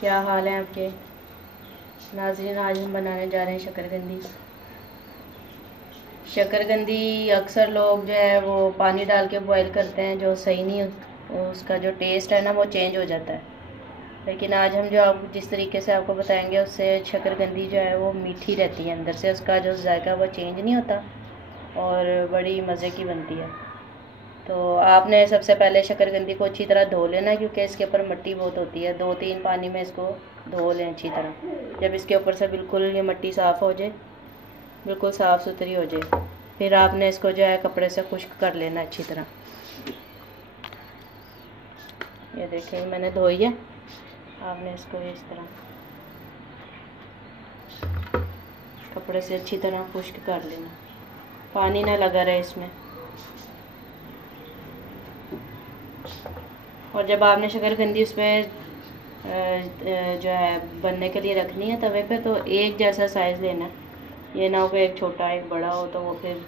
क्या हाल है आपके नाज़रीन। आज हम बनाने जा रहे हैं शकरकंदी। शकरकंदी अक्सर लोग जो है वो पानी डाल के बॉईल करते हैं, जो सही नहीं, उसका जो टेस्ट है ना वो चेंज हो जाता है। लेकिन आज हम जो आप जिस तरीके से आपको बताएंगे उससे शकरकंदी जो है वो मीठी रहती है, अंदर से उसका जो जायका वो चेंज नहीं होता और बड़ी मज़े की बनती है। तो आपने सबसे पहले शकरकंदी को अच्छी तरह धो लेना, क्योंकि इसके ऊपर मिट्टी बहुत होती है। 2-3 पानी में इसको धो लें अच्छी तरह। जब इसके ऊपर से बिल्कुल ये मिट्टी साफ़ हो जाए, बिल्कुल साफ़ सुथरी हो जाए, फिर आपने इसको जो है कपड़े से खुश्क कर लेना अच्छी तरह। ये देखिए मैंने धोई है। आपने इसको इस तरह कपड़े से अच्छी तरह खुश्क कर लेना, पानी ना लगा रहे इसमें। और जब आपने शकरकंदी उसमें जो है बनने के लिए रखनी है तवे पे, तो एक जैसा साइज़ लेना। ये ना हो कि एक छोटा एक बड़ा हो, तो वो फिर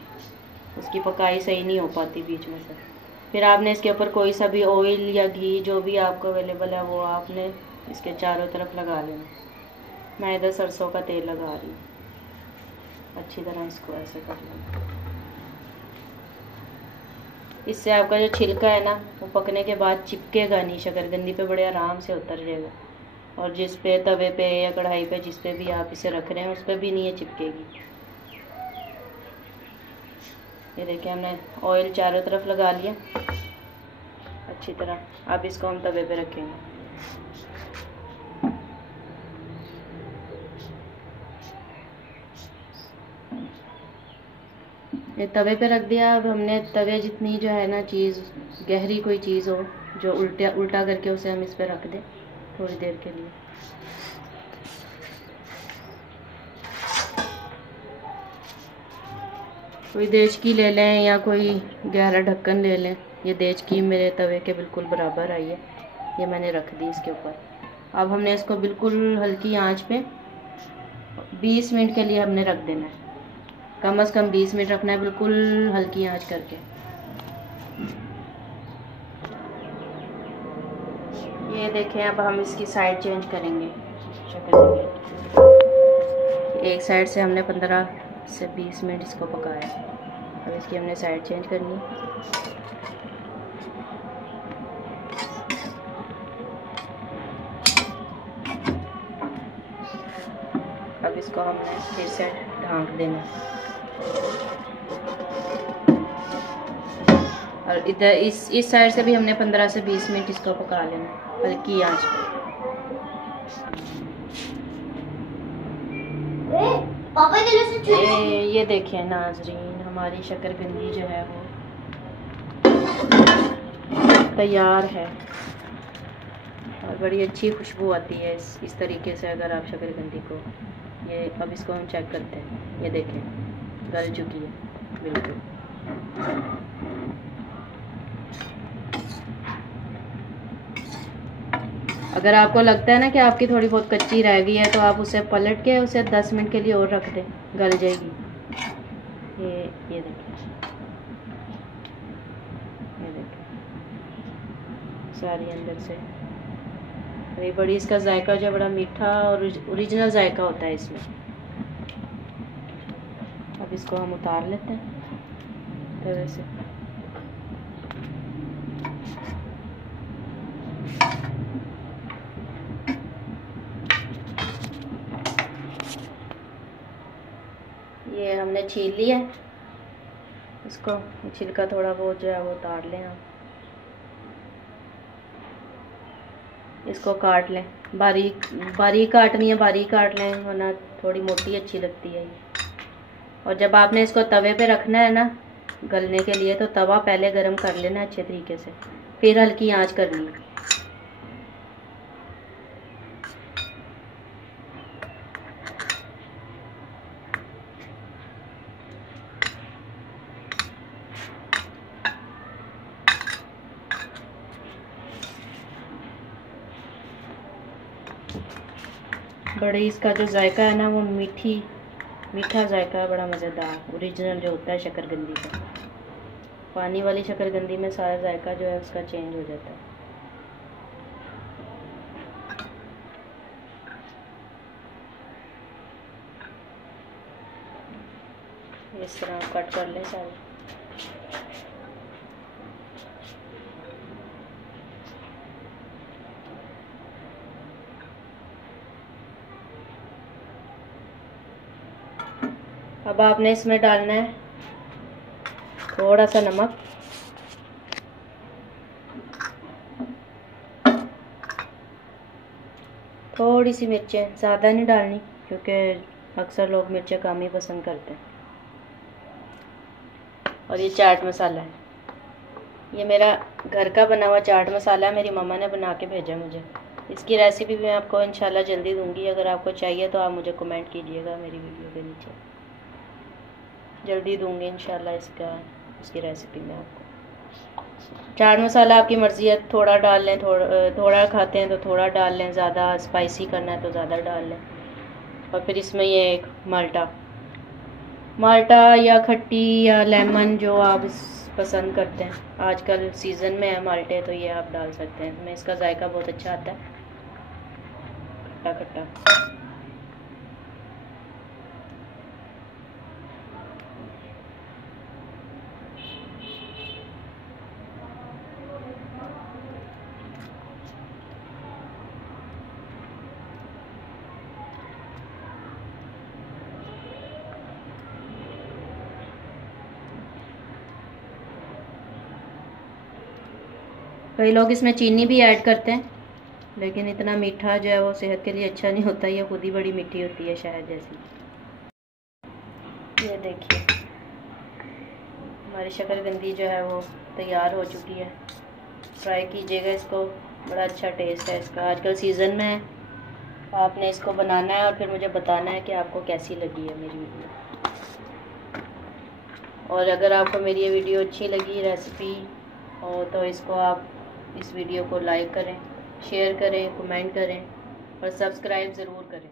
उसकी पकाई सही नहीं हो पाती बीच में से। फिर आपने इसके ऊपर कोई सा भी ऑयल या घी जो भी आपको अवेलेबल है वो आपने इसके चारों तरफ लगा लेना। मैं इधर सरसों का तेल लगा रही हूँ। अच्छी तरह इसको ऐसे कर लेना। इससे आपका जो छिलका है ना वो पकने के बाद चिपकेगा नहीं, शकरकंदी पे बड़े आराम से उतर जाएगा। और जिस पे तवे पे या कढ़ाई पे जिस पे भी आप इसे रख रहे हैं उस पर भी नहीं ये चिपकेगी। ये देखिए हमने ऑयल चारों तरफ लगा लिया अच्छी तरह। अब इसको हम तवे पे रखेंगे। ये तवे पे रख दिया। अब हमने तवे जितनी जो है ना चीज़, गहरी कोई चीज़ हो जो उल्टा उल्टा करके उसे हम इस पे रख दें थोड़ी देर के लिए। कोई देचकी ले लें या कोई गहरा ढक्कन ले लें। ये देचकी मेरे तवे के बिल्कुल बराबर आई है। ये मैंने रख दी इसके ऊपर। अब हमने इसको बिल्कुल हल्की आंच पे 20 मिनट के लिए हमने रख देना है। कम से कम 20 मिनट रखना है, बिल्कुल हल्की आंच करके। ये देखें अब हम इसकी साइड चेंज करेंगे। एक साइड से हमने 15 से 20 मिनट इसको पकाया। अब इसकी हमने साइड चेंज करनी। अब इसको हमने फिर से ढाँक देना और इधर इस साइड से भी हमने 15 से 20 मिनट इसको पका लेना हल्की आंच पे। ये देखिए नाजरीन, हमारी शकरकंदी जो है वो तैयार है और बड़ी अच्छी खुशबू आती है इस तरीके से अगर आप शकरकंदी को। ये अब इसको हम चेक करते हैं। ये देखें गल चुकी है बिल्कुल। अगर आपको लगता है ना कि आपकी थोड़ी बहुत कच्ची रह गई है, तो आप उसे पलट के उसे 10 मिनट के लिए और रख दें, गल जाएगी। ये देखिए, ये देखिए सारी अंदर से। ये बड़ी, इसका जायका जो है बड़ा मीठा और ओरिजिनल जायका होता है इसमें। अब इसको हम उतार लेते हैं तवे से। ये हमने छील लिया है इसको। छिलका थोड़ा बहुत जो है वो उतार लें आप। इसको काट लें, बारीक बारीक काटनी है बारीक काट लें, वरना थोड़ी मोटी अच्छी लगती है ये। और जब आपने इसको तवे पे रखना है ना गलने के लिए, तो तवा पहले गरम कर लेना अच्छे तरीके से, फिर हल्की आंच करनी है। बड़ी इसका जो जायका है ना वो मीठा जायका है, बड़ा मज़ेदार ओरिजिनल जो होता है शकरकंदी का। पानी वाली शकरकंदी में सारा जायका जो है उसका चेंज हो जाता है। इस तरह कट कर लें सारे। अब आपने इसमें डालना है थोड़ा सा नमक, थोड़ी सी मिर्चें, ज़्यादा नहीं डालनी क्योंकि अक्सर लोग मिर्चें कम ही पसंद करते हैं। और ये चाट मसाला है, ये मेरा घर का बना हुआ चाट मसाला है, मेरी मम्मा ने बना के भेजा मुझे। इसकी रेसिपी भी मैं आपको इंशाल्लाह जल्दी दूंगी। अगर आपको चाहिए तो आप मुझे कमेंट कीजिएगा मेरी वीडियो के नीचे, जल्दी दूंगी इंशाल्लाह इसकी रेसिपी मैं आपको। चाट मसाला आपकी मर्ज़ी है, थोड़ा डाल लें, थोड़ा खाते हैं तो थोड़ा डाल लें, ज़्यादा स्पाइसी करना है तो ज़्यादा डाल लें। और फिर इसमें ये एक माल्टा या खट्टी या लेमन जो आप पसंद करते हैं, आजकल सीज़न में है माल्टे, तो ये आप डाल सकते हैं। इसमें इसका जायका बहुत अच्छा आता है, खट्टा खट्टा। कई लोग इसमें चीनी भी ऐड करते हैं, लेकिन इतना मीठा जो है वो सेहत के लिए अच्छा नहीं होता। ये खुद ही बड़ी मीठी होती है शहद जैसी। ये देखिए हमारी शकरकंदी जो है वो तैयार हो चुकी है। ट्राई कीजिएगा इसको, बड़ा अच्छा टेस्ट है इसका, आजकल सीज़न में है। आपने इसको बनाना है और फिर मुझे बताना है कि आपको कैसी लगी है मेरी वीडियो। और अगर आपको मेरी ये वीडियो अच्छी लगी रेसिपी हो तो इस वीडियो को लाइक करें, शेयर करें, कमेंट करें और सब्सक्राइब ज़रूर करें।